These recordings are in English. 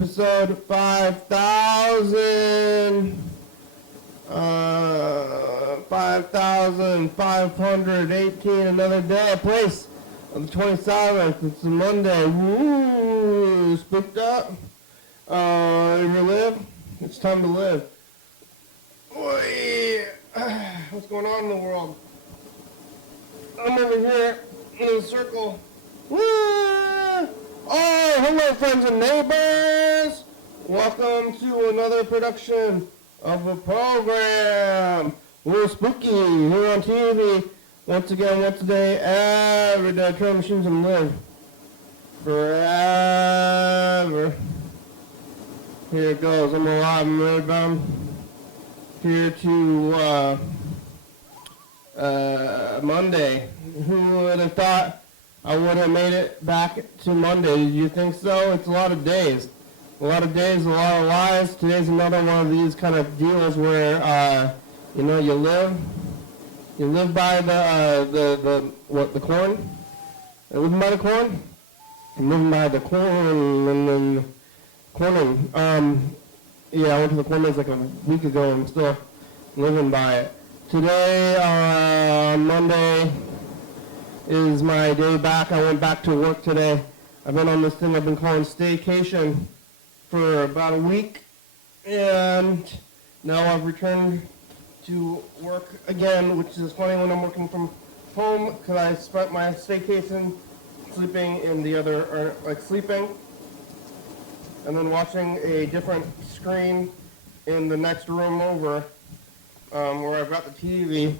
episode 5,518, another day, a place on the 27th. It's a Monday. Woo, spooked up. Ever live? It's time to live. Oy. What's going on in the world? I'm over here in a circle. Woo! Oh, hello friends and neighbors! Welcome to another production of a program. We're spooky here on TV. Once again, once a day, every day. Train machines and live forever. Here it goes. I'm alive. I'm really bound. Here to Monday. Who would have thought I would have made it back to Monday? Did you think so? It's a lot of days. A lot of days, a lot of lies. Today's another one of these kind of deals where, you live by the corn? Living by the corn? I'm living by the corn and then corning. Yeah, I went to the corn maze like a week ago and I'm still living by it. Today, Monday, is my day back. I went back to work today. I've been on this thing I've been calling staycation for about a week, and now I've returned to work again, which is funny when I'm working from home because I spent my staycation sleeping in the other, or like sleeping, and then watching a different screen in the next room over, where I've got the TV.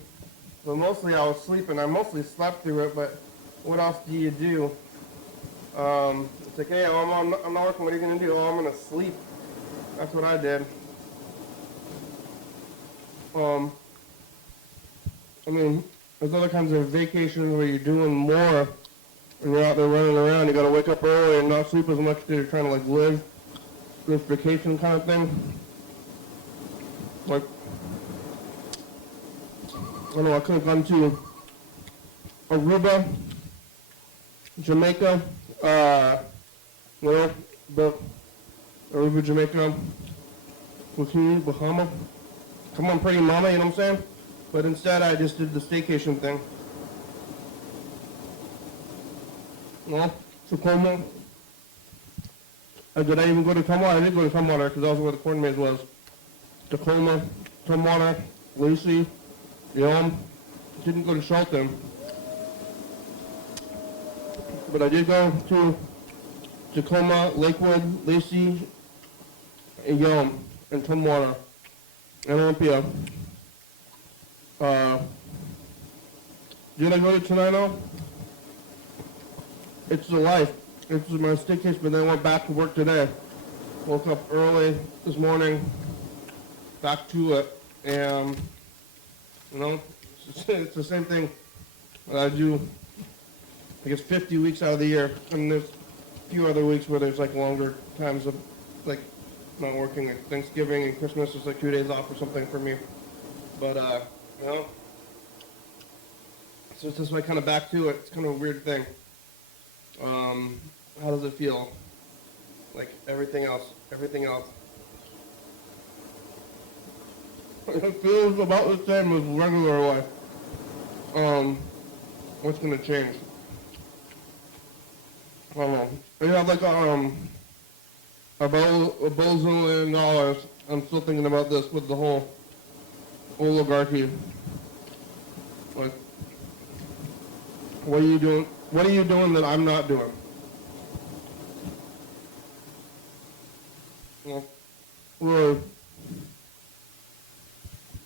But mostly I was sleeping. I mostly slept through it, but what else do you do? It's like, hey, I'm not working. What are you going to do? Oh, I'm going to sleep. That's what I did. I mean, there's other kinds of vacations where you're doing more and you're out there running around. You got to wake up early and not sleep as much because you're trying to like live this vacation kind of thing. Like, I don't know, I could have gone to Aruba, Jamaica, Aruba, Jamaica, Bahama. Come on, pretty mama, you know what I'm saying? But instead, I just did the staycation thing. Well, Tacoma. Did I even go to Tumwater? I did go to Tumwater because that was where the corn maze was. Tacoma, Tumwater, Lacey. Didn't go to Shelton, but I did go to Tacoma, Lakewood, Lacey, and Tumwater, and Olympia. Did I go to Tenino? It's the life. It's my staycation, but then I went back to work today. Woke up early this morning, back to it, and it's the same thing that I do, I guess, 50 weeks out of the year. And there's a few other weeks where there's like longer times of like not working. Like Thanksgiving and Christmas is like 2 days off or something for me. But, so it's just like kind of back to it. It's kind of a weird thing. How does it feel? Like everything else. It feels about the same as regular life. What's gonna change? I don't know. I have like about $1 billion. I'm still thinking about this with the whole oligarchy. Like, what are you doing? What are you doing that I'm not doing? Well, really.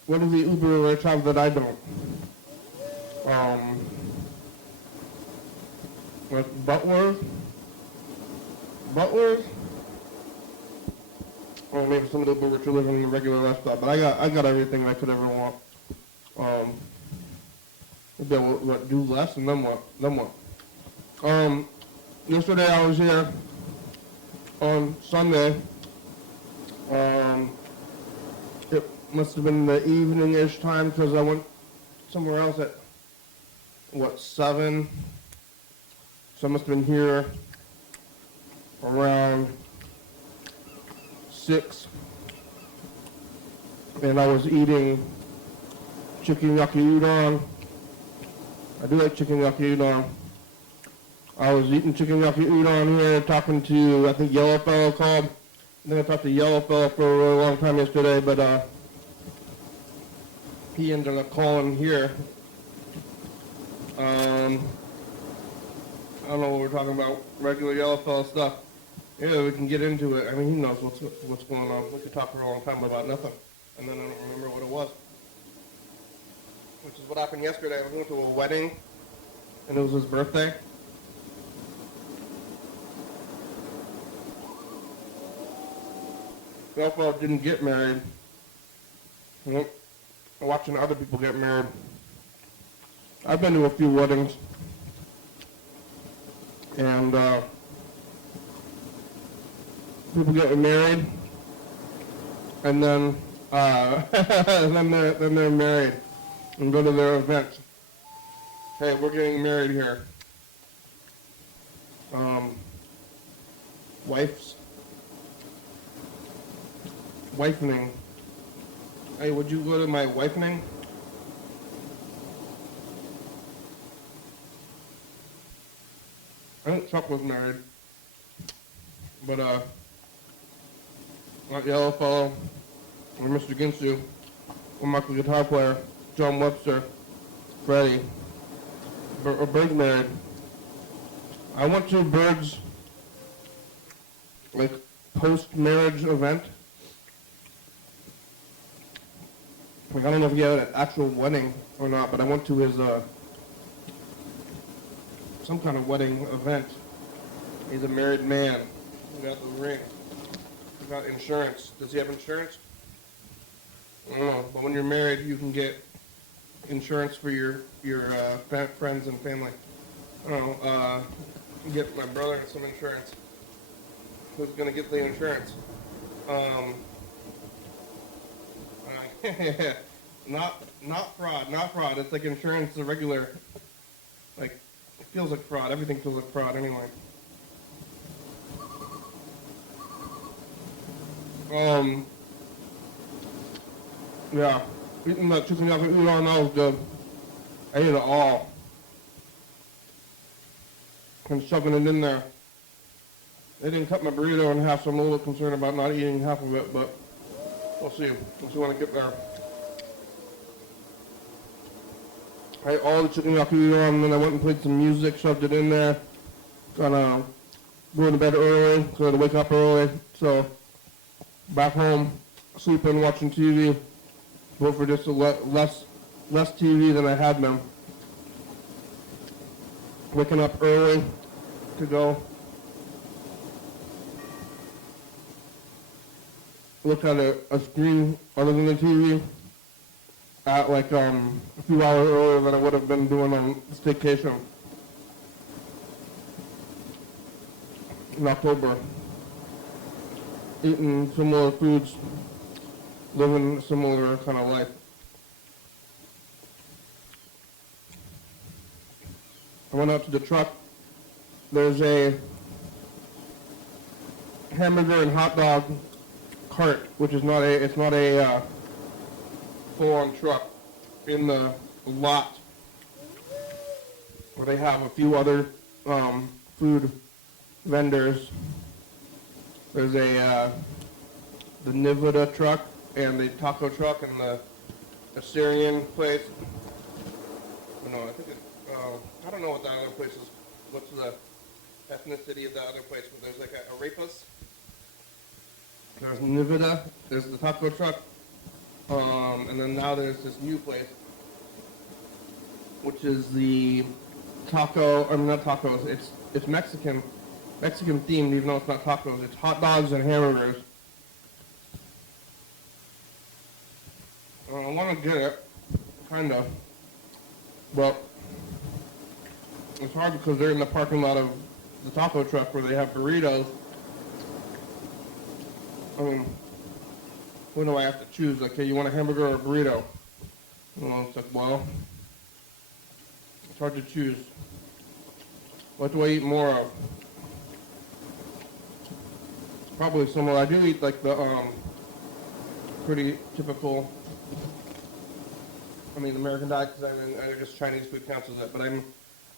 What does the uber rich have that I don't? Like butlers? Well, maybe some of the uber rich are living a regular lifestyle, but I got everything I could ever want. Maybe I will do less, and then what? Yesterday I was here on Sunday. It must have been the evening-ish time because I went somewhere else at, 7? So I must have been here around 6, and I was eating chicken yaki udon. I do like chicken yaki udon. I was eating chicken yaki udon here, talking to, I think Yellow Fellow called. I think I talked to Yellow Fellow for a really long time yesterday, but he ended up calling here. I don't know what we're talking about, regular Yellow Fellow stuff. Yeah, we can get into it. I mean, he knows what's going on. We could talk for a long time about nothing, and then I don't remember what it was. Which is what happened yesterday. I went to a wedding, and it was his birthday. Yellow didn't get married. Watching other people get married. I've been to a few weddings, and people getting married, and then then they're married and go to their events. Hey, we're getting married here. Wifening. Hey, would you go to my wifening? I think Chuck was married, but not Yellow Fellow, or Mr. Ginsu, or Michael guitar player, John Webster, Freddie, or Berd married. I went to Berd's like post-marriage event. Like, I don't know if he had an actual wedding or not, but I went to his some kind of wedding event. He's a married man. He got the ring. He got insurance. Does he have insurance? I don't know. But when you're married, you can get insurance for your friends and family. I don't know. Get my brother some insurance. Who's gonna get the insurance? Not fraud. It's like insurance, a regular, like, it feels like fraud. Everything feels like fraud anyway. Yeah, eating that chicken yaki udon, that was good. I ate it all. And shoving it in there. They didn't cut my burrito in half, so I'm a little concerned about not eating half of it, but we'll see. We'll see when I get there. I ate all the chicken yaki udon, and then I went and played some music, shoved it in there. Gonna go to bed early, so I had to wake up early. So back home, sleeping, watching TV. Go for just less TV than I had been. Waking up early to go look at a screen other than the TV at like a few hours earlier than I would have been doing on staycation in October. Eating similar foods, living a similar kind of life. I went out to the truck. There's a hamburger and hot dog cart, which is not a full-on truck, in the lot where they have a few other food vendors. There's the Nivada truck and the taco truck and the Assyrian place. No, I think I don't know what the other place is. What's the ethnicity of the other place? But there's like a arepas. There's Nivada. There's the taco truck. And then now there's this new place, which is the taco. I mean, not tacos. It's Mexican themed, even though it's not tacos. It's hot dogs and hamburgers. I want to get it, kind of, but it's hard because they're in the parking lot of the taco truck where they have burritos. I mean, when do I have to choose? Like, hey, you want a hamburger or a burrito? Well, it's like, well, it's hard to choose. What do I eat more of? probably similar. I do eat like the pretty typical, I mean, American diet, because I guess Chinese food counts as that, but I'm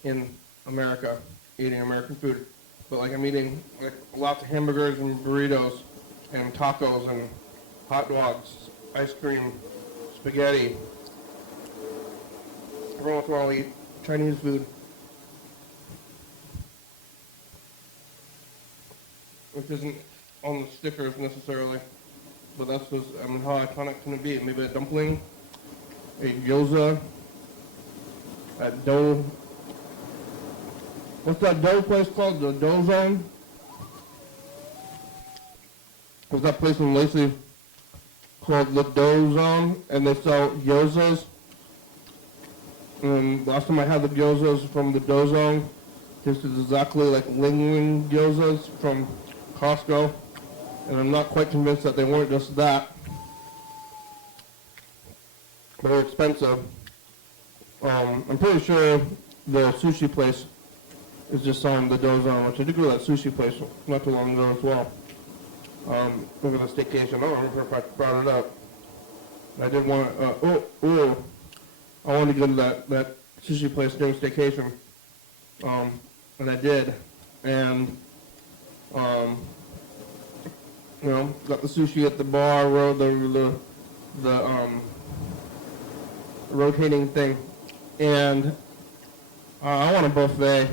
in America eating American food. But like I'm eating like lots of hamburgers and burritos and tacos and hot dogs, ice cream, spaghetti. Every once in a while I'll eat Chinese food. Which isn't on the stickers necessarily, but that's just, I mean, how iconic can it be? Maybe a dumpling, a gyoza, a dough. What's that dough place called? The Dough Zone? There's that place in Lacey called the Dough Zone, and they sell gyozas. And last time I had the gyozas from the Dough Zone, tasted exactly like Ling Ling gyozas from Costco, and I'm not quite convinced that they weren't just that. They're expensive. I'm pretty sure the sushi place is just selling the Dough Zone, which I did go to that sushi place not too long ago as well. Over the staycation. I don't remember if I brought it up. I did want to, I wanted to go to that sushi place during staycation, and I did, and you know, got the sushi at the bar, the rotating thing, and I want a buffet.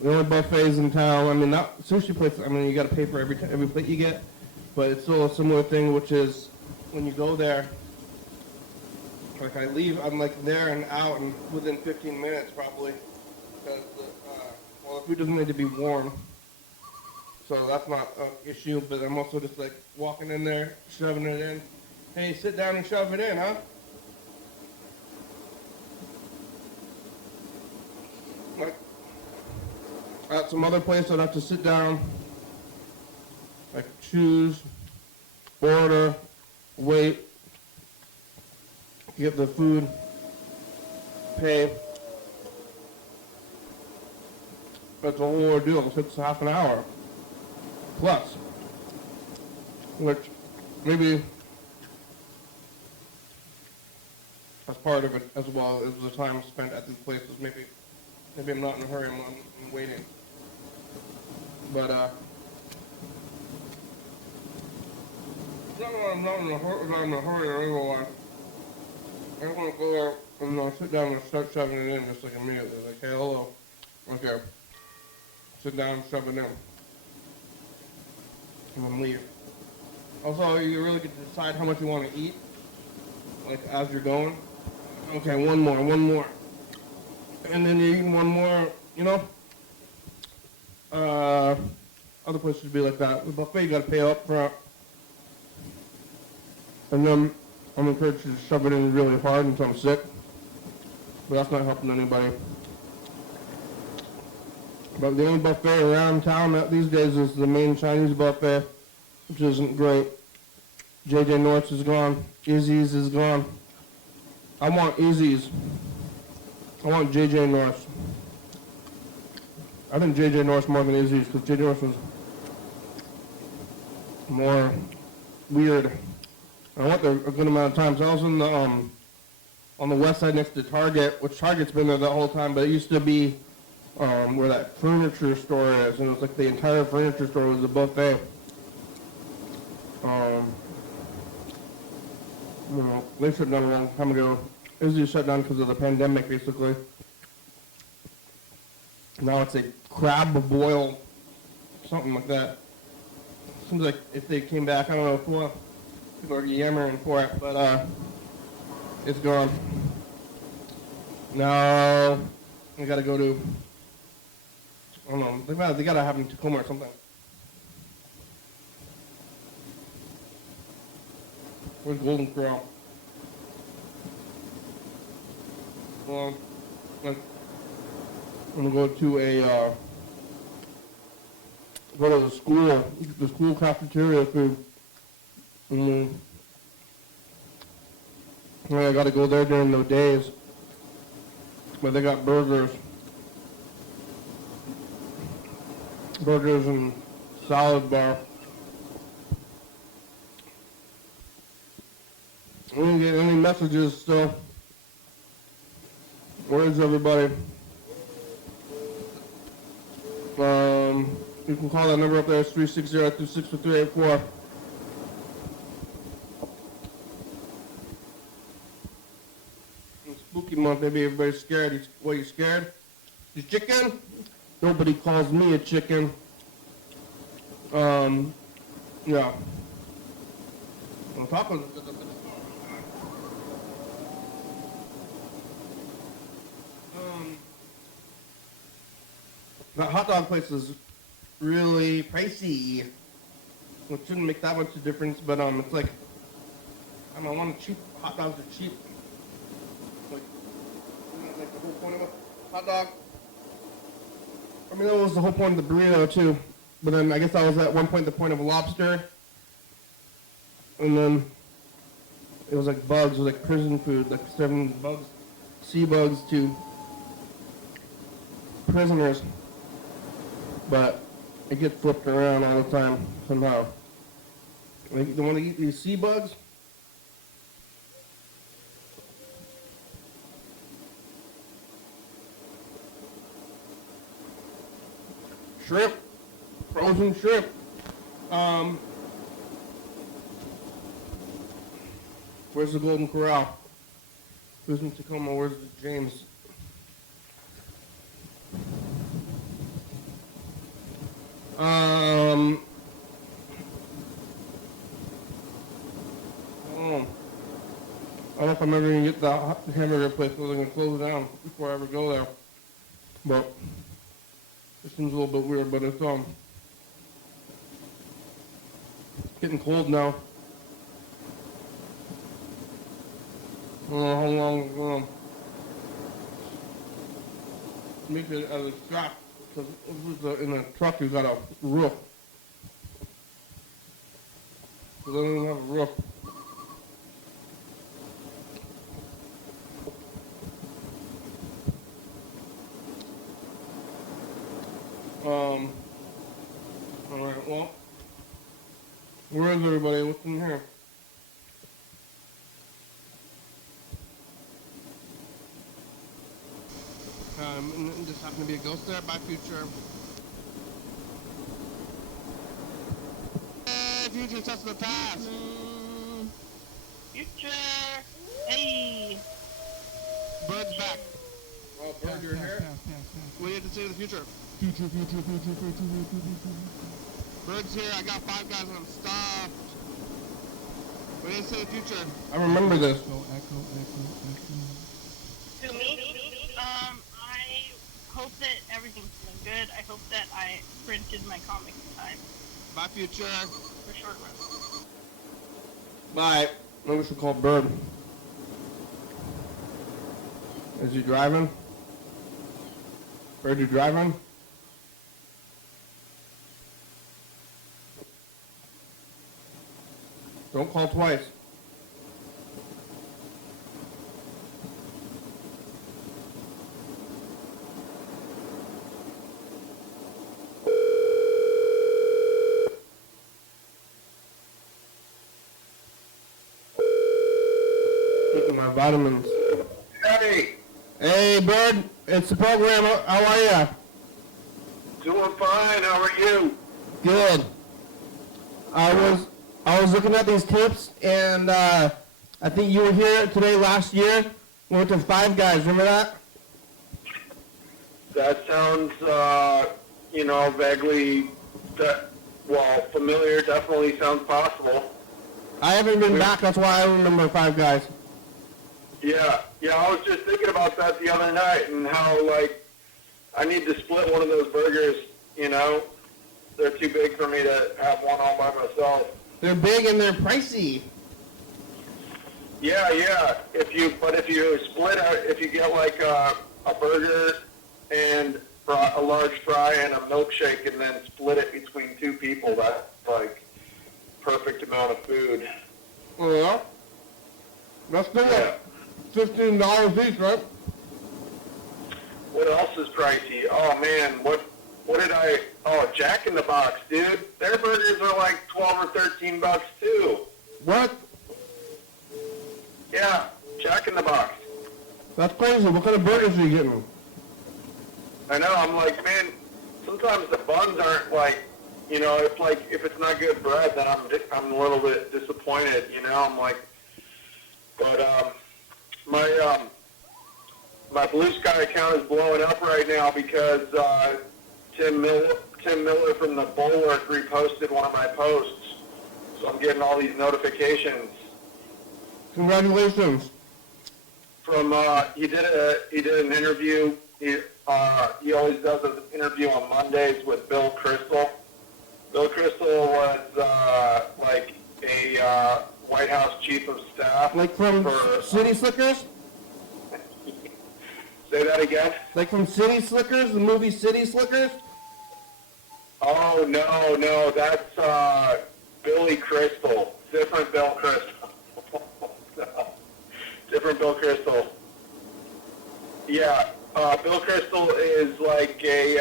The only buffets in town, I mean, not sushi places, I mean, you got to pay for every plate you get, but it's still a similar thing, which is when you go there, like I leave, I'm like there and out and within 15 minutes probably, because the food doesn't need to be warm, so that's not an issue, but I'm also just like walking in there, shoving it in. Hey, sit down and shove it in, huh? Like, at some other place, I'd have to sit down, like choose, order, wait, get the food, pay. That's a whole ordeal. It takes half an hour plus, which maybe as part of it as well as the time spent at these places. Maybe I'm not in a hurry. I'm waiting. But I'm not in a hurry or otherwise. I just want to go there and sit down and start shoving it in just like immediately. Like, hey, hello. Okay. Sit down and shove it in. And then leave. Also, you really get to decide how much you want to eat, like as you're going. Okay, one more. And then you eat one more, you know? Other places would be like that. The buffet, you got to pay up front. And then I'm encouraged to shove it in really hard until I'm sick. But that's not helping anybody. But the only buffet around town these days is the main Chinese buffet, which isn't great. J.J. North's is gone. Izzy's is gone. I want Izzy's. I want J.J. North's. I think J.J. North's more than Izzy's because J.J. North's was more weird. I went there a good amount of times. I was in the on the west side next to Target, which Target's been there the whole time, but it used to be where that furniture store is, and it was like the entire furniture store was a buffet. You know, they shut down a long time ago. Izzy shut down because of the pandemic, basically. Now it's a crab boil, something like that. Seems like if they came back, I don't know if people are yammering for it, but it's gone. Now we gotta go to, I don't know, they gotta have them in Tacoma or something. Where's Golden Corral? Well, I'm gonna go to the school cafeteria food. And I gotta go there during those days. But they got burgers and salad bar. We didn't get any messages still. Where is everybody? You can call that number up there. It's 360-264-384. It's spooky month. Maybe everybody's scared. What, you scared? You chicken? Nobody calls me a chicken. Yeah. On top of that hot dog place is really pricey, which shouldn't make that much of a difference, but it's like, I don't know, one cheap hot dogs are cheap. Like the whole point of a hot dog. I mean, that was the whole point of the burrito too, but then I guess that was at one point the point of a lobster, and then it was like bugs, it was like prison food, like serving bugs, sea bugs to prisoners. But it gets flipped around all the time somehow. Like, you want to eat these sea bugs? Shrimp, frozen shrimp. Where's the Golden Corral? Who's in Tacoma? Where's the James? I don't know if I'm ever going to get the hamburger place, so they're going to close it down before I ever go there. But it seems a little bit weird, but it's getting cold now. I don't know how long make it as a strap, because in a truck you got a roof. So they don't even have a roof. Alright, well, where is everybody? What's in here? Just happened to be a ghost there. Bye, future. Hey, future, touch the past. Future. Hey. Bird's back. Oh, Berd, you're here? What do you have to say to the future? Future. Bird's here. I got 5 guys and I'm stuffed. What do you have to say to the future? I remember this. Echo. To me? I hope that everything's going good. I hope that I printed my comic in time. Bye, future. For short run. Bye. Maybe we should call Berd. Is he driving? Berd, you driving? Don't call twice. Taking my vitamins. Hey, Berd, it's the program. How are ya? Doing fine. How are you? Good. I was looking at these tips, and I think you were here today last year. We went to 5 Guys. Remember that? That sounds, vaguely, familiar. Definitely sounds possible. I haven't been back. That's why I remember 5 Guys. Yeah. I was just thinking about that the other night and how, I need to split one of those burgers, They're too big for me to have one all by myself. They're big and they're pricey. Yeah. If you split if you get a burger and a large fry and a milkshake and then split it between 2 people, that's perfect amount of food. Oh yeah? That's still $15 each, right? What else is pricey? Oh man, what Jack in the Box, dude. Their burgers are like 12 or 13 bucks too. What? Yeah, Jack in the Box. That's crazy. What kind of burgers are you getting? I know, I'm like, man, sometimes the buns aren't like, it's like, if it's not good bread, then I'm a little bit disappointed, I'm like, but, my Blue Sky account is blowing up right now because, Tim Miller from the Bulwark reposted one of my posts, so I'm getting all these notifications. Congratulations. From, he did an interview, he always does an interview on Mondays with Bill Kristol. Bill Kristol was like a White House chief of staff. Like from City Slickers? Say that again? Like from City Slickers, the movie City Slickers? Oh, no, that's Billy Crystal. Different Bill Crystal. No, different Bill Crystal. Yeah. Bill Kristol is like he's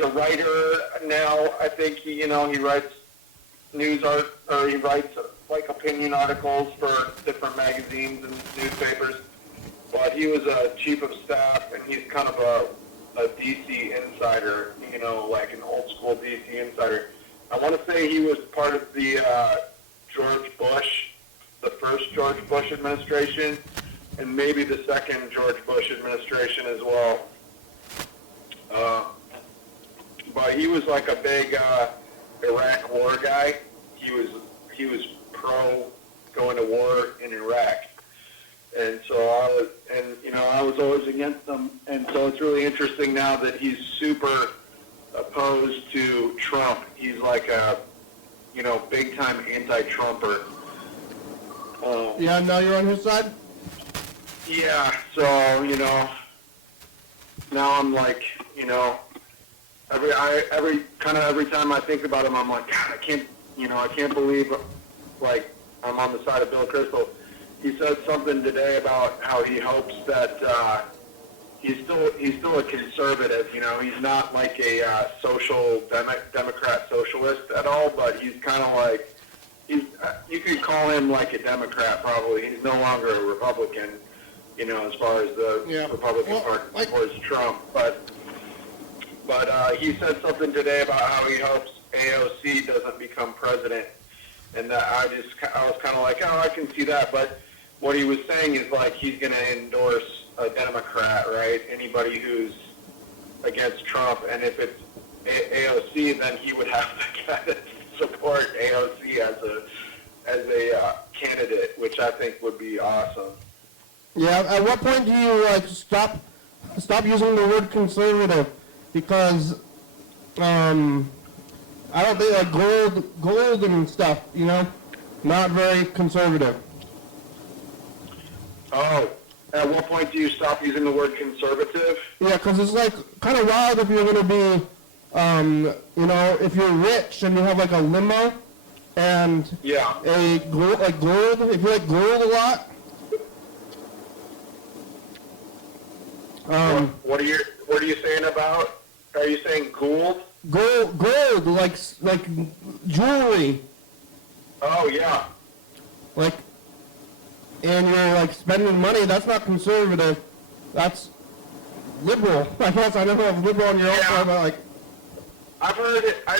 a writer now. I think he writes he writes like opinion articles for different magazines and newspapers. But he was a chief of staff, and he's kind of a DC insider, like an old school DC insider. I want to say he was part of the the first George Bush administration, and maybe the second George Bush administration as well. But he was like a big Iraq war guy. He was pro going to war in Iraq, and so I was always against him. And so it's really interesting now that he's super opposed to Trump. He's like a big time anti-Trumper. Yeah, now you're on his side? Yeah, so, now I'm like, every time I think about him, I'm like, God, I can't believe, like, I'm on the side of Bill Kristol. He said something today about how he hopes that, he's still a conservative, he's not like a social Democrat socialist at all, but he's kind of like, you could call him like a Democrat probably. He's no longer a Republican, as far as the Republican Party supports Trump. But he said something today about how he hopes AOC doesn't become president, and that I was kind of like, oh, I can see that. But what he was saying is like he's going to endorse a Democrat, right? Anybody who's against Trump, and if it's AOC, then he would have to kind of support AOC as a candidate, which I think would be awesome. Yeah. At what point do you stop using the word conservative? Because I don't think like gold and stuff, not very conservative. Oh, at what point do you stop using the word conservative? Yeah, because it's like kind of wild if you're going to be, if you're rich and you have like a limo and a gold, if you like gold a lot. What are you saying about? Are you saying gold? Gold, like jewelry. Oh yeah. And you're like spending money. That's not conservative. That's liberal. I guess I don't know if liberal on your own side, but I've heard it. I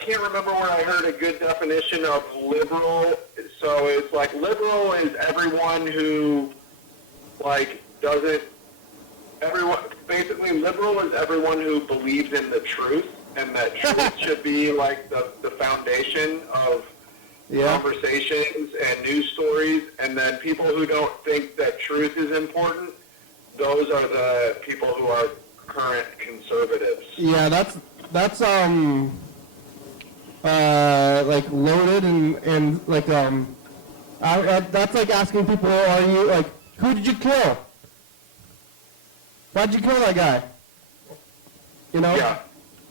can't remember where I heard a good definition of liberal. So it's like liberal is everyone who doesn't. Basically, liberal is everyone who believes in the truth, and that truth should be like the foundation of conversations and news stories. And then people who don't think that truth is important, those are the people who are current conservatives. Yeah, that's like loaded and that's like asking people, are you like, who did you kill? Why'd you kill that guy? Yeah.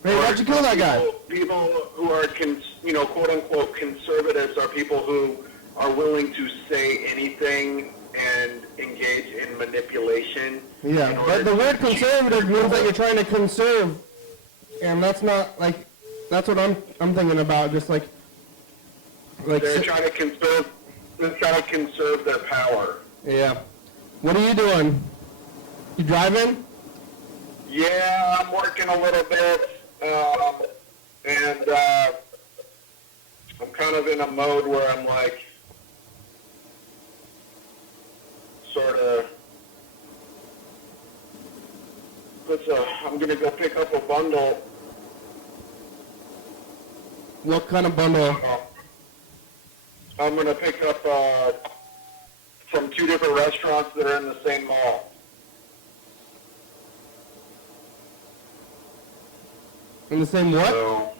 Hey, why'd you kill that guy? People who are, quote unquote conservatives are people who are willing to say anything and engage in manipulation. Yeah, but the word conservative means that you're trying to conserve, and that's not like, that's what I'm thinking about. Just like they're trying to conserve. They're trying to conserve their power. Yeah. What are you doing? You driving? Yeah, I'm working a little bit, and I'm kind of in a mode where I'm like, sort of. I'm gonna go pick up a bundle. What kind of bundle? I'm gonna pick up from 2 different restaurants that are in the same mall. In the same what? So,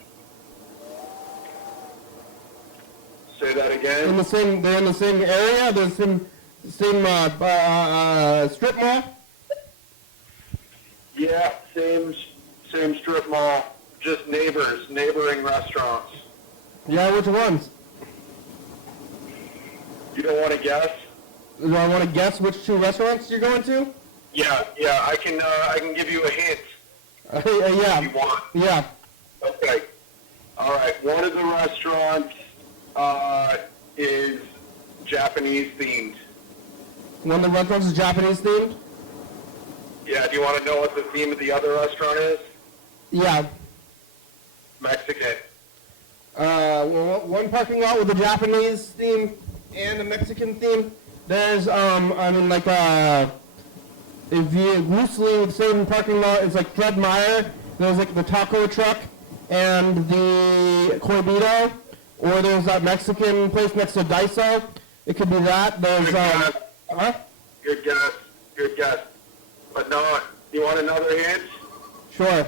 say that again. They're in the same area. They're same strip mall. Yeah, same strip mall, just neighboring restaurants. Yeah, which ones? You don't want to guess? Do I want to guess which 2 restaurants you're going to? Yeah, I can give you a hint Yeah. if you want. Yeah. Okay. All right. One of the restaurants is Japanese themed. One of the restaurants is Japanese themed? Yeah. Do you want to know what the theme of the other restaurant is? Yeah. Mexican. Well, one parking lot with a Japanese theme and a Mexican theme. There's, if you loosely the same parking lot, it's like Fred Meyer. There's like the taco truck and the Corbito, or there's that Mexican place next to Daiso. It could be that. There's, Good guess. But no, you want another hint? Sure.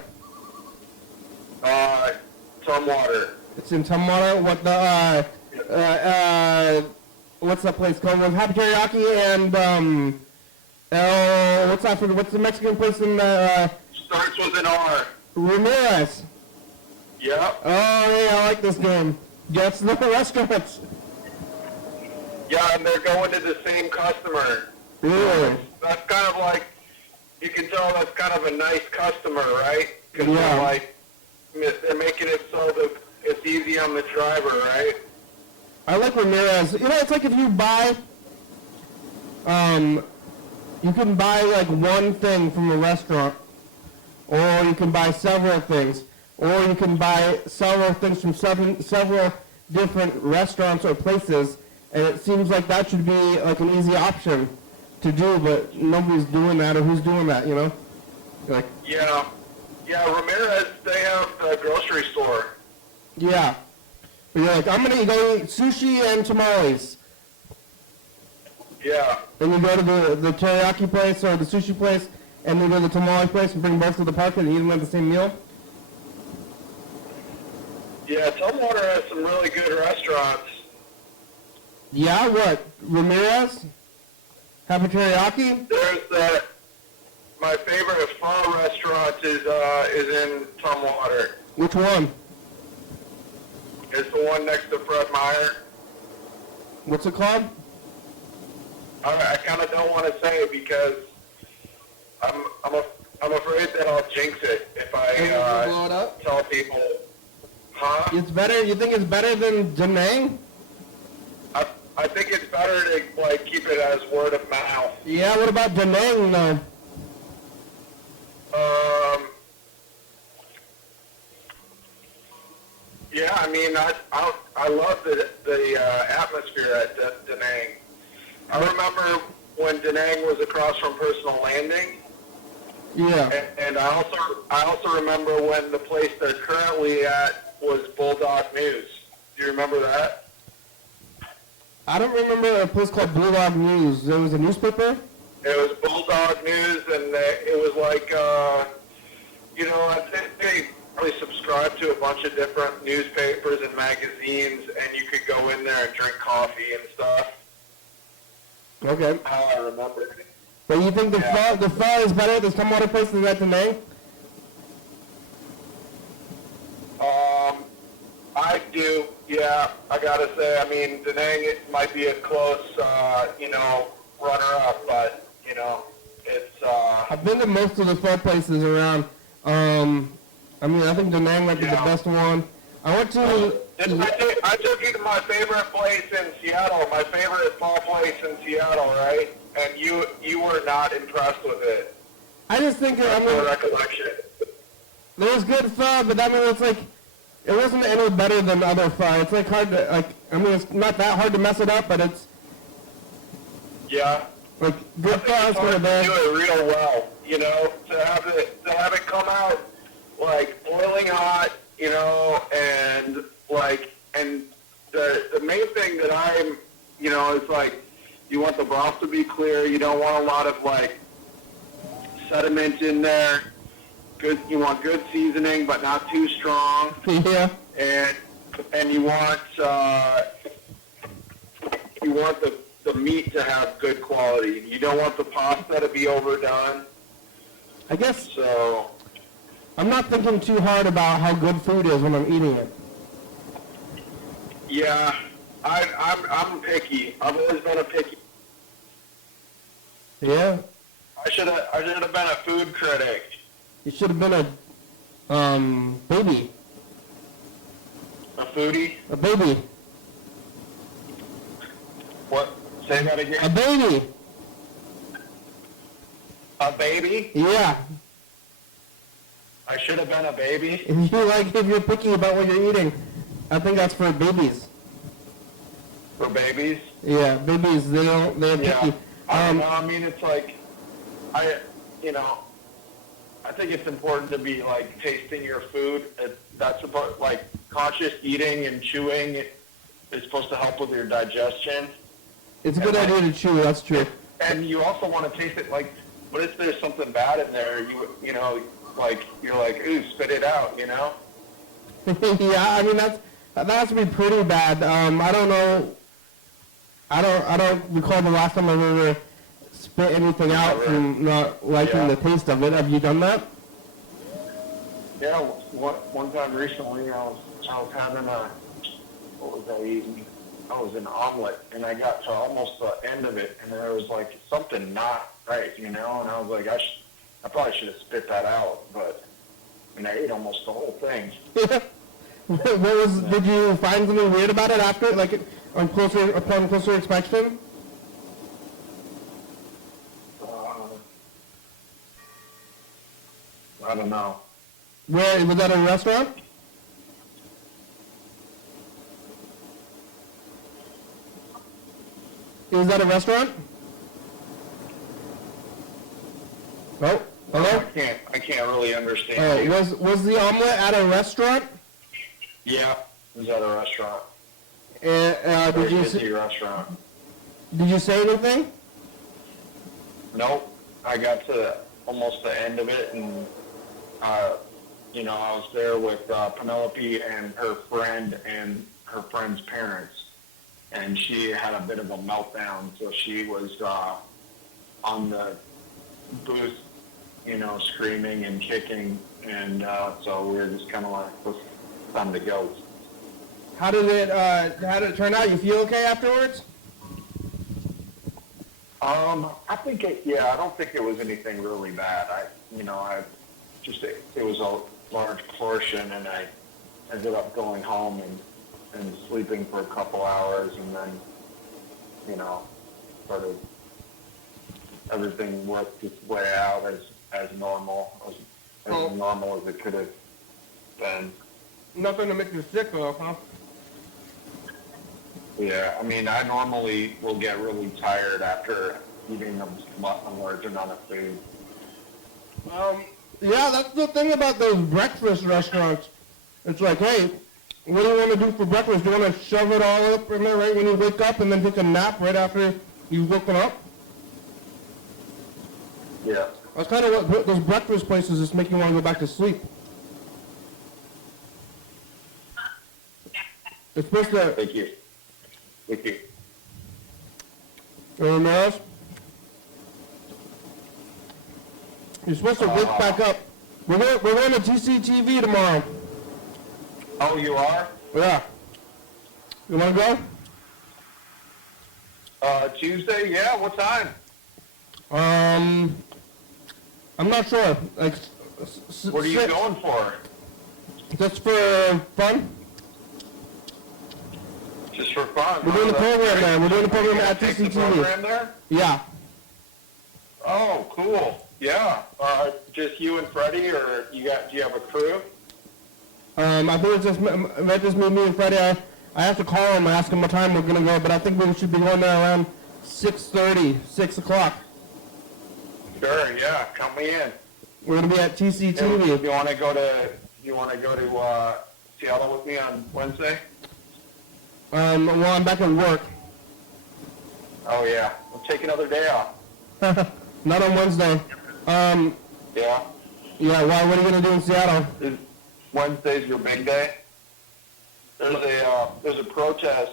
Tumwater. It's in Tumwater. What what's that place called? With Happy Teriyaki and what's the Mexican place in Starts with an R. Ramirez? Yep. Oh yeah, I like this game. Gets the restaurants. Yeah, and they're going to the same customer. Really? That's kind of like, you can tell that's kind of a nice customer, right? Because Yeah. they're making it so that it's easy on the driver, right? I like Ramirez. You know, it's like if you buy, you can buy like one thing from a restaurant, or you can buy several things, or you can buy several things from several different restaurants or places, and it seems like that should be like an easy option to do, but nobody's doing that, or who's doing that, you know? Like, Yeah, Ramirez, they have the grocery store. yeah. But you're like, I'm gonna go eat sushi and tamales. Yeah, And you go to the teriyaki place or the sushi place, and then go to the tamale place and bring both to the park and eat them at the same meal? yeah, Tumwater has some really good restaurants. Yeah, what? Ramirez? Happy teriyaki? There's my favorite pho restaurant is in Tumwater. Which one? It's the one next to Fred Meyer. What's it called? I kind of don't want to say it because I'm afraid that I'll jinx it if I blow it up? tell people. Huh? It's better, you think it's better than Da Nang? I think it's better to like keep it as word of mouth. Yeah, what about Da Nang though? Yeah, I mean, I love the atmosphere at Da Nang. I remember when Da Nang was across from Personal Landing, Yeah. and I also remember when the place they're currently at was Bulldog News. Do you remember that? I don't remember a place called Bulldog News. There was a newspaper? It was Bulldog News, and it was like, I think they probably subscribed to a bunch of different newspapers and magazines, and you could go in there and drink coffee and stuff. Okay. How I remember it. But you think the pho is better at the Tumwater place than at Da Nang? I do, yeah, I gotta say, I mean, Da Nang, it might be a close, runner-up, but you know, it's I've been to most of the pho places around. I mean, I think Da Nang might be the Yeah. best one. I went to. I took you to my favorite place in Seattle, my favorite pho place in Seattle, right? And you were not impressed with it. I just think That's my recollection. there was good pho, but I mean, it's like it wasn't any better than other pho. It's like hard to like. I mean, it's not that hard to mess it up, but it's Yeah. like good pho is It's hard for to the do it real well, you know, to have it come out like boiling hot, you know, and the main thing that I'm, you know, is like you want the broth to be clear. You don't want a lot of like sediment in there. You want good seasoning, but not too strong. yeah. And you want the meat to have good quality. You don't want the pasta to be overdone. I guess So I'm not thinking too hard about how good food is when I'm eating it. yeah, I'm picky. I've always been a picky. Yeah. I should have been a food critic. You should have been a baby. A foodie. A baby. What? Say that A again. baby. A baby? Yeah. I should have been a baby. If you're picky about what you're eating, I think that's for babies. For babies. Yeah, babies, they're Yeah. picky. I don't know. I mean, it's like, I think it's important to be like tasting your food. That's about like conscious eating and chewing is supposed to help with your digestion. It's a good idea to chew, that's true. And you also want to taste it like, what if there's something bad in there? You know, like you're like, ooh, spit it out. You know. Yeah, I mean that has to be pretty bad. I don't know. I don't recall the last time I've ever spit anything out from not liking the taste of it. Have you done that? Yeah, one time recently, I was having what was I eating? I was an omelet, and I got to almost the end of it, and there was like something not right, you know, and I was like, I probably should have spit that out, but I ate almost the whole thing. Did you find something weird about it after, like upon closer inspection? I don't know. Where was that, a restaurant? Was that a restaurant? Oh, hello? I can't really understand. you. Was the omelet at a restaurant? Yeah, it was at a restaurant. Did Very you busy restaurant. say anything? Nope. I got to almost the end of it, and I was there with Penelope and her friend and her friend's parents, and she had a bit of a meltdown. So she was on the booth, screaming and kicking, and so we were just kind of like, it's time to go. How did it turn out? You feel okay afterwards? I think I don't think it was anything really bad. It was a large portion, and I ended up going home and sleeping for a couple hours, and then, sort of everything worked its way out as normal, as normal as it could have been. Nothing to make you sick though, huh? Yeah, I mean, I normally will get really tired after eating a large amount of food. Yeah, that's the thing about those breakfast restaurants. It's like, hey, what do you want to do for breakfast? Do you want to shove it all up in there right when you wake up and then take a nap right after you've woken up? Yeah. That's kind of what those breakfast places just make you want to go back to sleep. It's supposed to... Thank you. Thank you. Anything else? You're supposed to wake back up. We're going to TCTV tomorrow. Oh, you are? Yeah. You want to go? Tuesday, yeah, what time? I'm not sure. Like, What are you going for? just for fun? Just for fun? We're doing the That's program great. there. We're doing the program You gonna at take the TCTV. program there? Yeah. Oh, cool. Yeah. Just you and Freddie, or do you have a crew? I think it's just it might just be me and Freddie. I have to call him and ask him what time we're gonna go, but I think we should be going there around 6:30, 6 o'clock. Sure, yeah. Count me in. We're gonna be at TCTV. You want to go to Seattle with me on Wednesday? Well, I'm back at work. Oh yeah. We'll take another day off. Not on Wednesday. Yeah. Yeah. Why? What are you gonna do in Seattle? Wednesday's your big day. There's a protest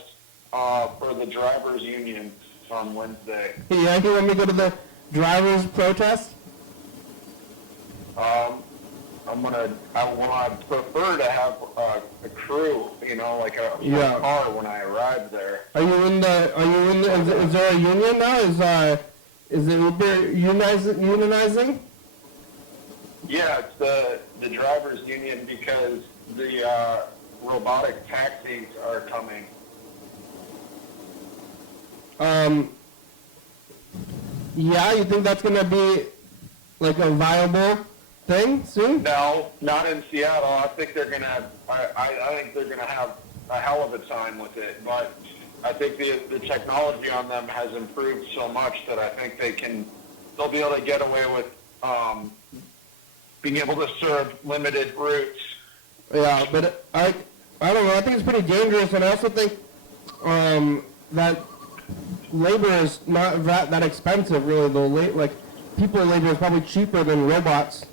for the drivers' union on Wednesday. Yeah, you want me to go to the drivers' protest? I would prefer to have a crew, like a Yeah. car when I arrive there. Are you in the, is there a union now? Is it Uber unionizing? Yeah, it's the drivers' union because the robotic taxis are coming. Yeah, you think that's gonna be like a viable thing soon? No, not in Seattle. I think they're gonna. I think they're gonna have a hell of a time with it. But I think the technology on them has improved so much that I think they'll be able to get away with being able to serve limited routes. Yeah, but I don't know. I think it's pretty dangerous, and I also think that labor is not that expensive, really. Like people labor is probably cheaper than robots.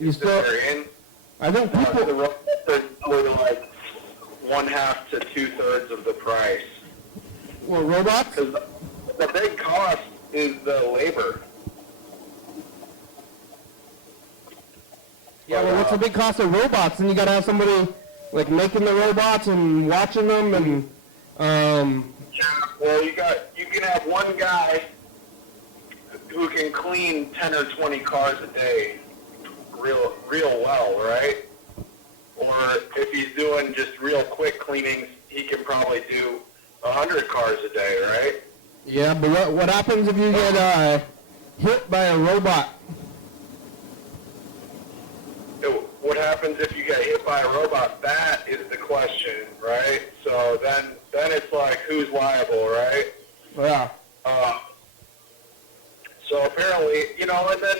You still? I think The people. robots are probably like 1/2 to 2/3 of the price. Well, robots? Because the big cost is the labor. Yeah, well, what's the big cost of robots? And you gotta have somebody like making the robots and watching them and Yeah, well, you can have one guy who can clean 10 or 20 cars a day real well, right? Or if he's doing just real quick cleanings, he can probably do 100 cars a day, right? yeah. But what happens if you get hit by a robot? What happens if you get hit by a robot? That is the question, right? So then it's like, who's liable, right? Yeah. So apparently, and then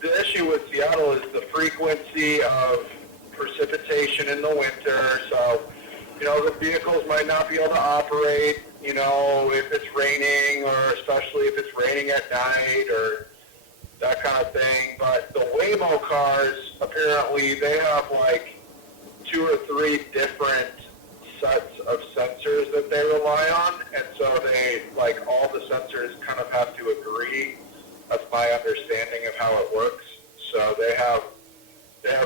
the issue with Seattle is the frequency of precipitation in the winter. So, the vehicles might not be able to operate, if it's raining, or especially if it's raining at night or that kind of thing. But the Waymo cars, apparently, they have like 2 or 3 different sets of sensors that they rely on, and so all the sensors kind of have to agree. That's my understanding of how it works. So they have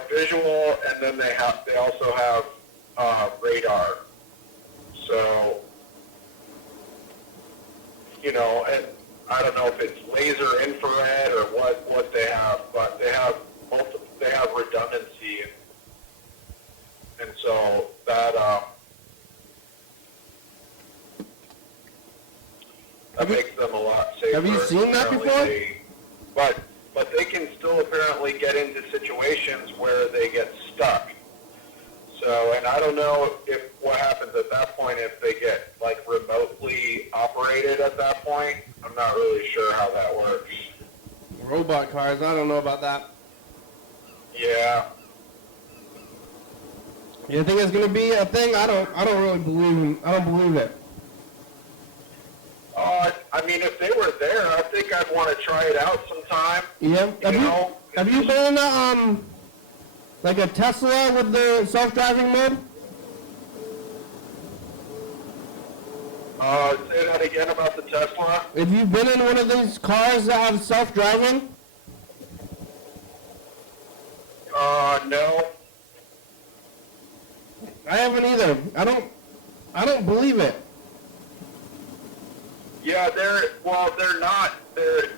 visual, and then they also have radar. So and I don't know if it's laser infrared or what they have, but they have redundancy, and so that makes them a lot safer. Have you seen that before? But they can still apparently get into situations where they get stuck. So, and I don't know what happens at that point if they get remotely operated at that point. I'm not really sure how that works. Robot cars? I don't know about that. Yeah. You think it's gonna be a thing? I don't really believe it. I mean, if they were there, I think I'd want to try it out sometime. Yeah. Have you been in a Tesla with the self-driving mode? Say that again about the Tesla. Have you been in one of these cars that have self-driving? No. I haven't either. I don't believe it. Yeah, they're not. They're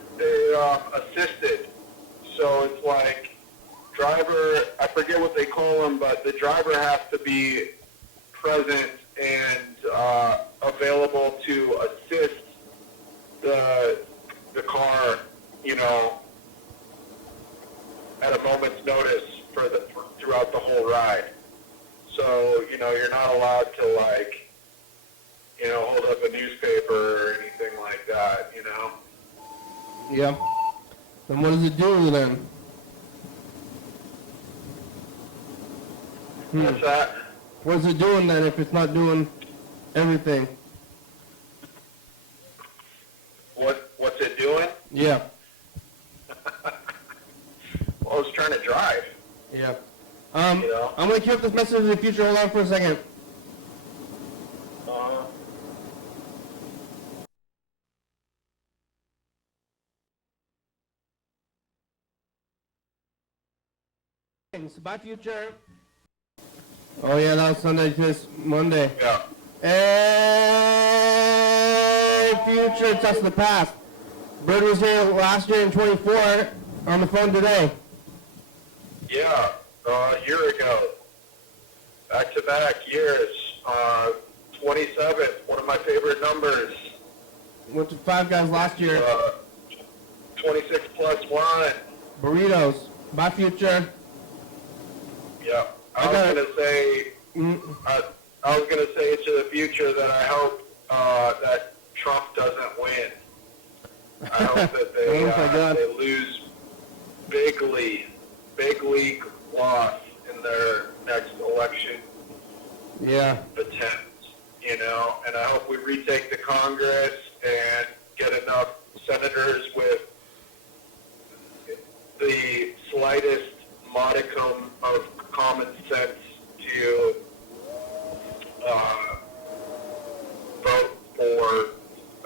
assisted. So it's like driver. I forget what they call them, but the driver has to be present and available to assist the car, you know, at a moment's notice throughout the whole ride. So, you know, you're not allowed to, like, you know, hold up a newspaper or anything like that, you know? Yeah. Then what does it do then? What's that? What is it doing then if it's not doing everything? What's it doing? Yeah. Well, I was trying to drive. Yeah. You know? I'm going to keep this message in the future. Hold on for a second. Bye, future. Oh, yeah, that was Sunday, this Monday. Yeah. Hey, future, it's us in the past. Berd was here last year in 24 on the phone today. Yeah, a year ago. Back-to-back years. 27, one of my favorite numbers. Went to Five Guys last year. 26 plus 1. Burritos. Bye, future. Yeah. I was gonna say to the future that I hope that Trump doesn't win. I hope that they lose big league loss in their next election attempt, you know, and I hope we retake the Congress and get enough senators with the slightest modicum of common sense to vote for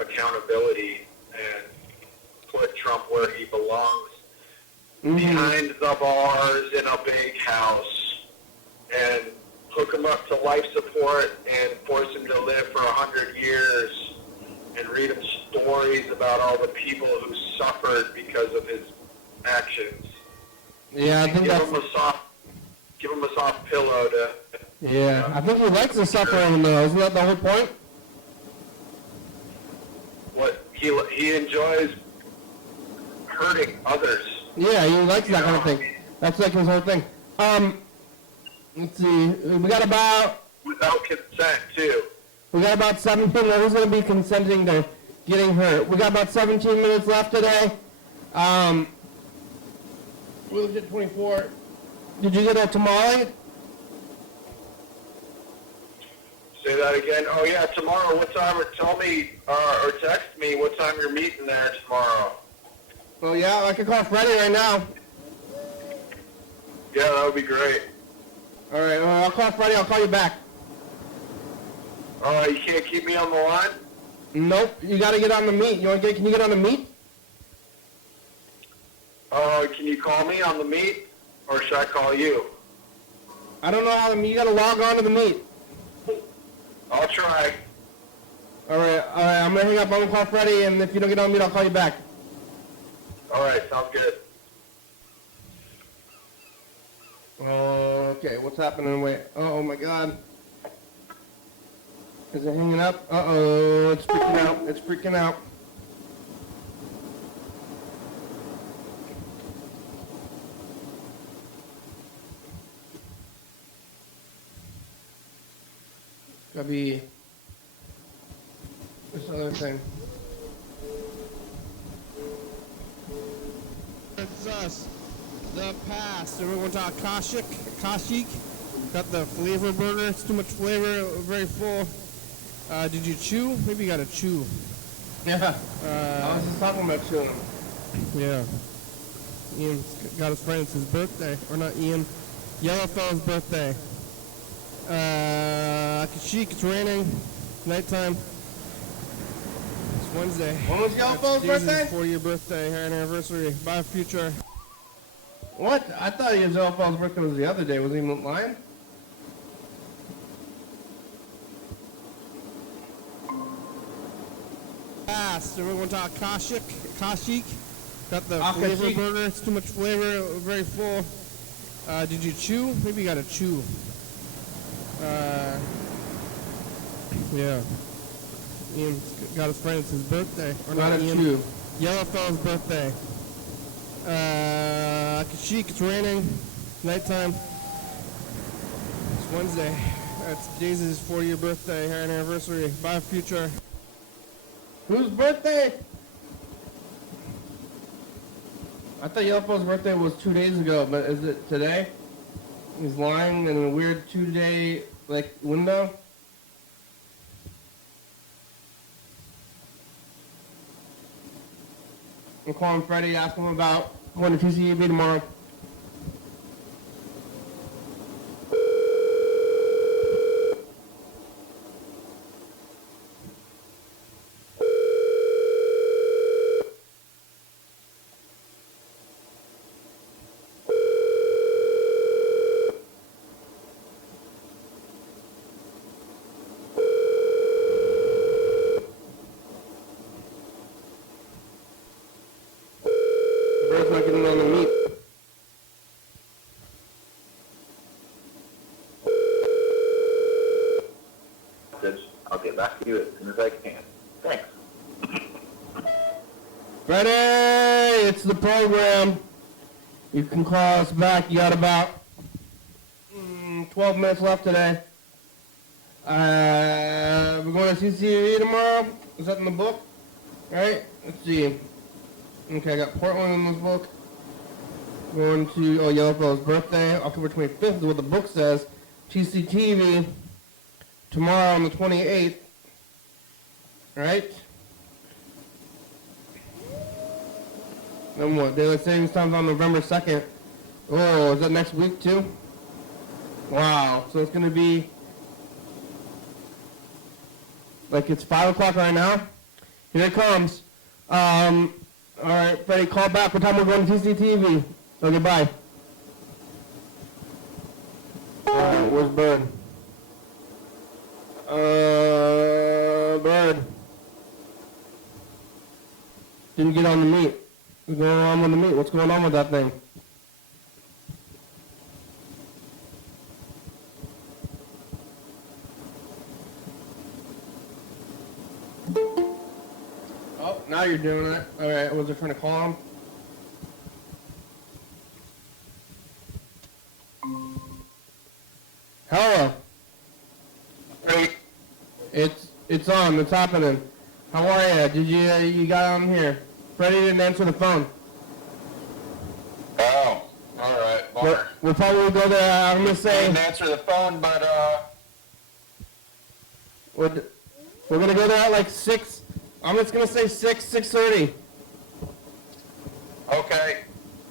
accountability and put Trump where he belongs, behind the bars in a big house, and hook him up to life support and force him to live for 100 years and read him stories about all the people who suffered because of his actions. Yeah, I think give that's... Give him a soft pillow to... Yeah, I think he likes the suffering though. Isn't that the whole point? What he enjoys hurting others. Yeah, he likes that kind of thing. That's like his whole thing. Let's see. We got about... Without consent, too. We got about 17 minutes. Who's going to be consenting to getting hurt? We got about 17 minutes left today. We looked at 24. Did you get a tamale? Say that again. Oh, yeah, tomorrow. What time? Or tell me or text me what time you're meeting there tomorrow. Oh, yeah, I can call Freddie right now. Yeah, that would be great. All right, I'll call Freddie. I'll call you back. You can't keep me on the line? Nope, you got to get on the meet. Can you get on the meet? Can you call me on the meet? Or should I call you? I don't know how to meet. You got to log on to the meet. I'll try. All right, I'm going to hang up. I'm going to call Freddie, and if you don't get on the meet, I'll call you back. All right, sounds good. Okay, what's happening? Wait. Oh my God. Is it hanging up? Uh-oh, it's freaking out. It's freaking out. Gotta be this other thing. It's us. The past. Everyone talk Kashik. Got the flavor burger. It's too much flavor. Very full. Did you chew? Maybe you got to chew. Yeah. I was just talking about chewing. Yeah. Ian got his friend. It's his birthday. Or not Ian. Yellowfellow's birthday. Kashik. It's raining. Nighttime. It's Wednesday. When was Yellowfellow's birthday? 4-year birthday. Anniversary. Bye, future. What? I thought Yellowfellow's birthday was the other day. Was he lying? So we're going to talk Kashik. Got the Akashik. flavor burger. It's too much flavor. Very full. Did you chew? Maybe you got to chew. Yeah. Ian got his friend. It's his birthday. Or not Ian. chew. Yellow fella's birthday. Kashik. It's raining. Nighttime. It's Wednesday. It's Jesus' 40-year birthday anniversary. Bye, future. Whose birthday? I thought Yelpo's birthday was 2 days ago, but is it today? He's lying in a weird 2-day window. I'm calling Freddie, asking him about going to TCEB tomorrow. Bird's not getting on the meat. I'll get back to you as soon as I can. Thanks. Freddie, it's the program. You can call us back. You got about 12 minutes left today. We're going to CCE tomorrow. Is that in the book? Right? Let's see. Okay, I got Portland in this book. Going to, Yellowfellow's birthday, October 25th is what the book says. TCTV tomorrow on the 28th. Right? Then what? Daylight Savings Time's on November 2nd. Oh, is that next week too? Wow. So it's going to be it's 5 o'clock right now. Here it comes. All right, Freddie, call back. What time we're going to TCTV? Okay, bye. All right, where's Berd? Berd. Didn't get on the meat. What's going on with the meat? What's going on with that thing? Oh, now you're doing it. All right, was I trying to call him? Hello. Hey, It's on. It's happening. How are you? Did you got on here? Freddie didn't answer the phone. oh, all right, We'll probably go there. I'm gonna say Didn't answer the phone, but we're gonna go there at 6. I'm just gonna say 6:30. okay.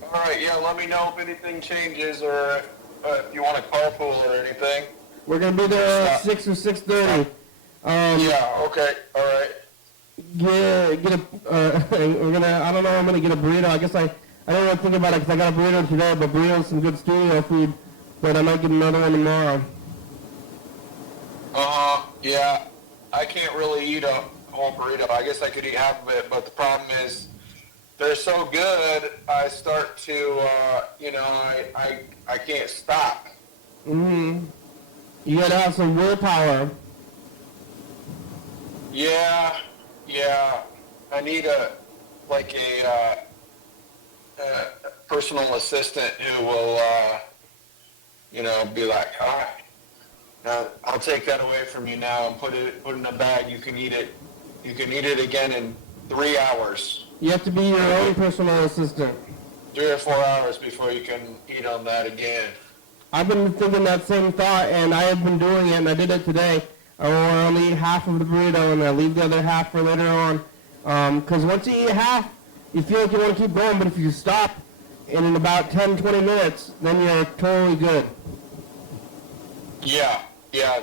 All right, yeah. Let me know if anything changes or if you want to carpool or anything. We're gonna be there at 6 or 6:30. Yeah. Okay. All right. Get a. We're gonna. I don't know. I'm gonna get a burrito. I guess I didn't really think about it because I got a burrito today, but burrito's some good studio food. But I might get another one tomorrow. Yeah. I can't really eat a whole burrito. I guess I could eat half of it, but the problem is they're so good. I start to, I can't stop. Mm-hmm. You gotta have some willpower. Yeah. I need a personal assistant who will, be like, all right, now I'll take that away from you now and put it in a bag. You can eat it. You can eat it again in 3 hours. You have to be your own personal assistant. 3 or 4 hours before you can eat on that again. I've been thinking that same thought, and I have been doing it, and I did it today. I will only eat half of the burrito, and I leave the other half for later on. Because once you eat half, you feel like you want to keep going, but if you stop in about 10, 20 minutes, then you're totally good. Yeah.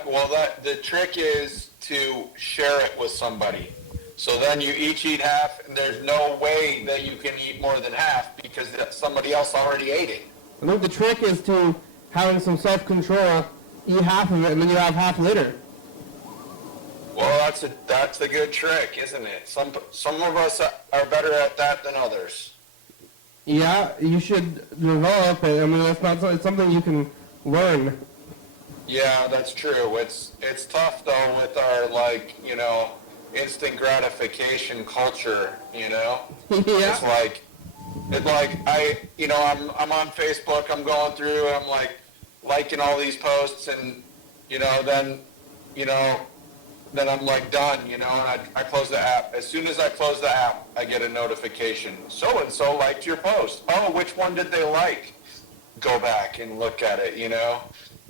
Well, the trick is to share it with somebody. So then you each eat half, and there's no way that you can eat more than half because somebody else already ate it. I think the trick is to having some self-control, eat half of it, and then you have half later. Well, that's a good trick, isn't it? Some of us are better at that than others. Yeah, you should develop it. I mean, it's something you can learn. Yeah, that's true. It's tough though with our instant gratification culture. Yeah. It's like I'm on Facebook. I'm going through. I'm like liking all these posts, and then I'm like done. And I close the app. As soon as I close the app, I get a notification. So and so liked your post. Oh, which one did they like? Go back and look at it.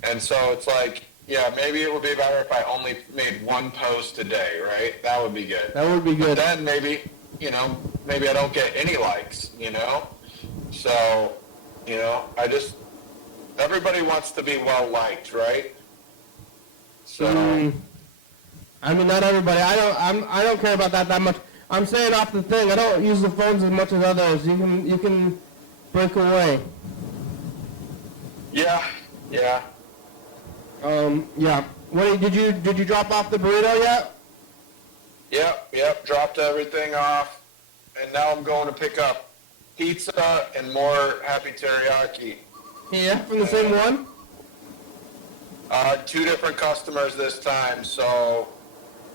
And so it's like, yeah, maybe it would be better if I only made one post a day, right? That would be good. That would be good. But then maybe I don't get any likes, So, everybody wants to be well liked, right? So, I mean, not everybody. I don't care about that much. I'm saying off the thing. I don't use the phones as much as others. You can break away. yeah. Yeah. What did you drop off the burrito yet? Yep, dropped everything off, and now I'm going to pick up pizza and more Happy Teriyaki. Yeah, from the same one? 2 different customers this time, so,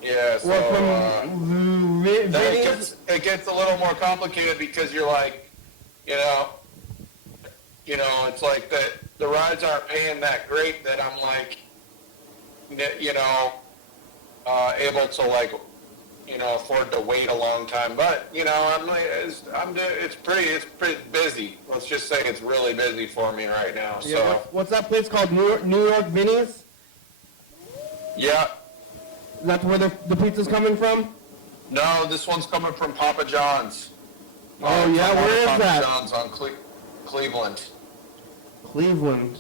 yeah, so, What, from then Vinny's? it gets a little more complicated because you're like, it's like the rides aren't paying that great that I'm like, able to like, afford to wait a long time. But it's pretty busy. Let's just say it's really busy for me right now. Yeah, So what's that place called? New York Vinny's? yeah, That's where the pizza's coming from? no, this one's coming from Papa John's. Oh, yeah, where is Papa that? John's on Cleveland. Cleveland.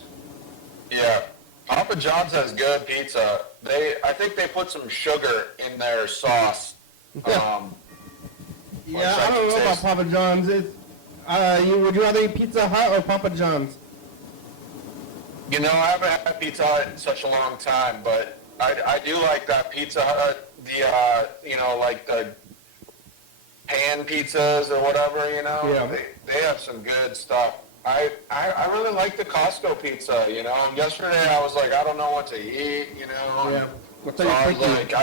Yeah, Papa John's has good pizza. I think they put some sugar in their sauce. Yeah. Yeah, I don't know about taste. Papa John's. Would you rather eat Pizza Hut or Papa John's? I haven't had Pizza Hut in such a long time, but I do like that Pizza Hut, like the pan pizzas or whatever, Yeah. They have some good stuff. I really like the Costco pizza, and yesterday I was like, I don't know what to eat, Yeah. What's So that I you're was thinking?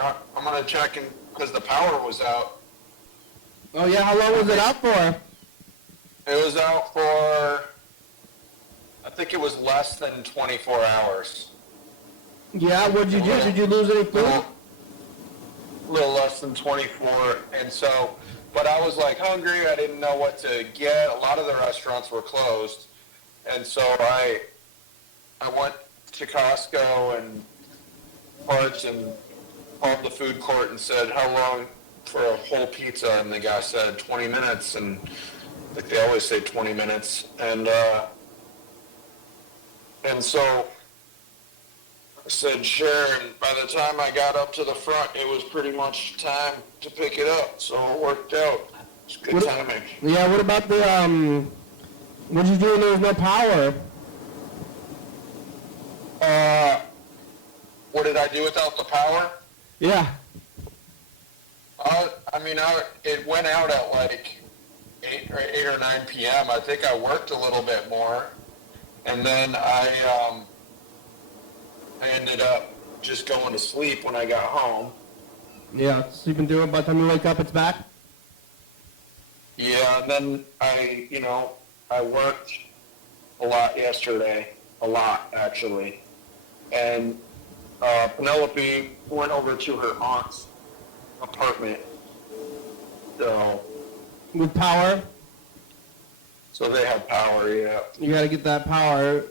like, I'm gonna check because the power was out. Oh, yeah, how long was it out for? It was out for, I think it was less than 24 hours. Yeah, what'd you do? Did you lose any food? A little less than 24, and so, but I was like hungry. I didn't know what to get. A lot of the restaurants were closed, and so I went to Costco and parts and called the food court and said, how long for a whole pizza? And the guy said 20 minutes, and like they always say 20 minutes, and so I said sure, and by the time I got up to the front, it was pretty much time to pick it up, so it worked out. It's good timing. Yeah, what about what'd you do when there was no power? What did I do without the power? Yeah. It went out at like 8 or 9 p.m. I think I worked a little bit more, and then I ended up just going to sleep when I got home. Yeah, sleeping through it. By the time you wake up, it's back? Yeah, and then I worked a lot yesterday, a lot actually, and Penelope went over to her aunt's apartment, so With power? they have power, yeah. You gotta get that power.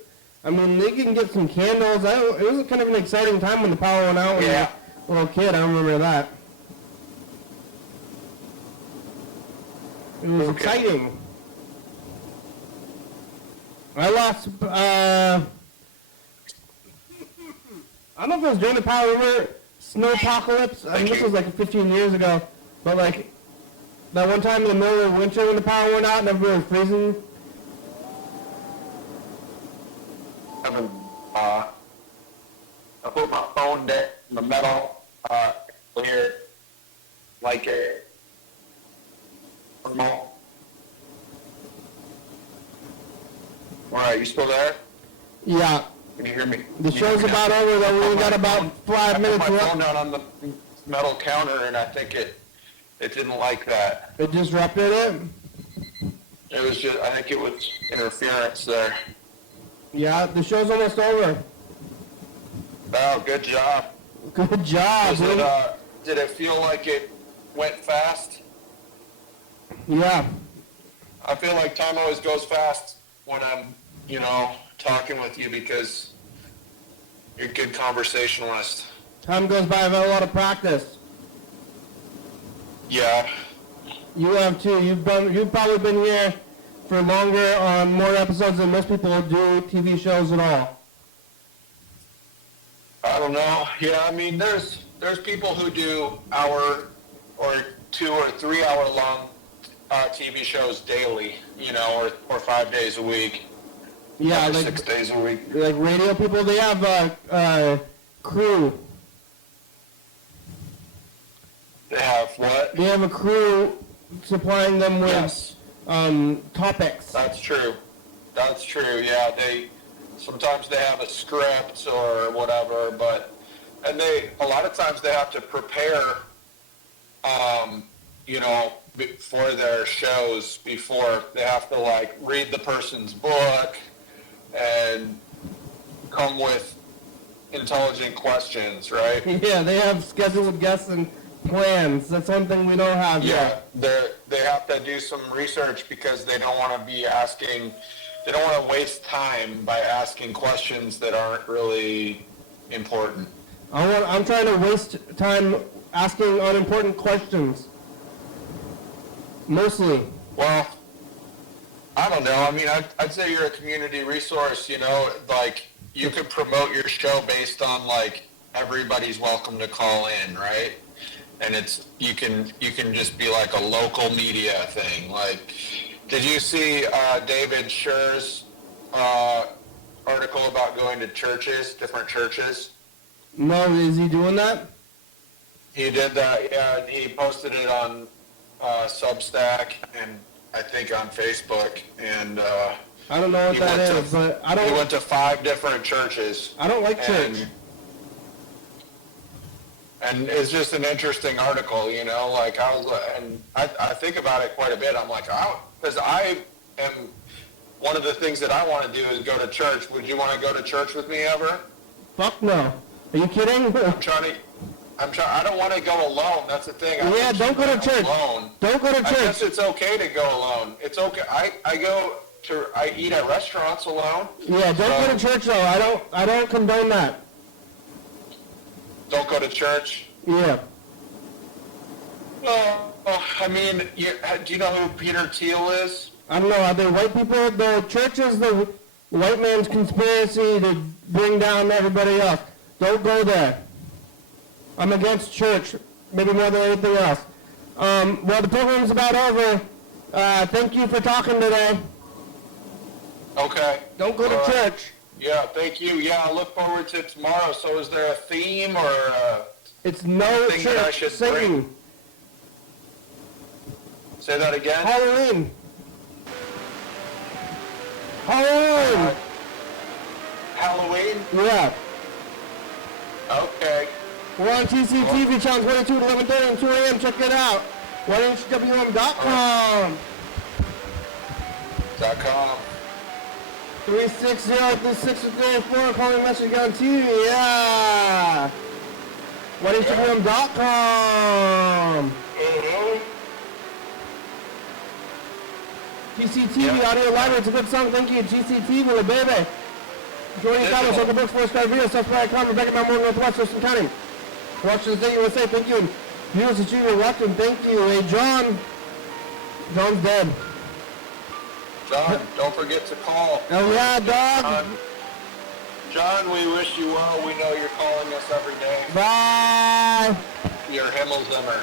I mean, they can get some candles. It was kind of an exciting time when the power went out when you Yeah. were a little kid. I remember that. It was Okay. exciting. I lost, I don't know if it was during the power, remember snow apocalypse? I mean, this was like 15 years ago. But like, that one time in the middle of winter when the power went out and everybody was freezing. I put my phone down in the metal Here, like a remote. All right, you still there? Yeah. Can you hear me? The show's about over, though. We only got about 5 minutes I put my phone left. down on the metal counter, and I think it didn't like that. It disrupted it? It was just, I think it was interference there. Yeah, the show's almost over. Oh, good job. Good job, Was dude. did it feel like it went fast? Yeah. I feel like time always goes fast when I'm, talking with you because you're a good conversationalist. Time goes by. I've had a lot of practice. Yeah. You have too. You've probably been here for longer on more episodes than most people do TV shows at all. I don't know. Yeah, I mean, there's people who do hour or 2 or 3 hour long TV shows daily, or 5 days a week. Yeah, or like 6 days a week. like radio people. They have crew. They have what? They have a crew supplying them with Yes, topics. that's true. That's true. Yeah, sometimes they have a script or whatever, and a lot of times they have to prepare, for their shows before they have to read the person's book and come with intelligent questions, right? Yeah, they have scheduled guests and plans. That's one thing we don't have Yeah, yet. they have to do some research because they don't want to they don't want to waste time by asking questions that aren't really important. I'm trying to waste time asking unimportant questions. Mostly. Well, I don't know. I mean, I'd say you're a community resource, you could promote your show based on everybody's welcome to call in, right? And you can just be like a local media thing. Did you see David Scher's article about going to churches, different churches? No, is he doing that? He did that, yeah. He posted it on Substack and I think on Facebook. And I don't know what that is, but he went to 5 different churches. I don't like church. And it's just an interesting article, I think about it quite a bit. I'm because I am, one of the things that I want to do is go to church. Would you want to go to church with me ever? Fuck no. Are you kidding? I don't want to go alone. That's the thing. Yeah, don't go to church. Alone. Don't go to I guess church. it's okay to go alone. It's okay. I eat at restaurants alone. Yeah, don't go to church though. I don't condone that. Don't go to church. Yeah. Well, I mean, do you know who Peter Thiel is? I don't know. Are they white people? The church is the white man's conspiracy to bring down everybody else. Don't go there. I'm against church, maybe more than anything else. Well, the program's about over. Thank you for talking today. Okay. Don't go to church. Yeah, thank you. Yeah, I look forward to tomorrow. So is there a theme or It's no thing that I church should singing. say that again? Halloween. Halloween. Halloween? Yeah. Okay. We're on TCTV channel 22 at 11:30 and 2 a.m. Check it out. YDHWM.com. .com. 360-3634. Calling message on TV. Yeah. YDHWM.com. GCTV Audio Library. It's a good song. Thank you. GCTV, little baby. Joining Carlos, Uncle Brooks, Forest Sky Video, South.com, Rebecca Mount Northwest, Thurston County. Watching the State USA, thank you. Viewers that you were watching, thank you. Hey, John. John's dead. John, don't forget to call. Oh, yeah, dog. John, we wish you well. We know you're calling us every day. Bye. You're Himmelzimmer.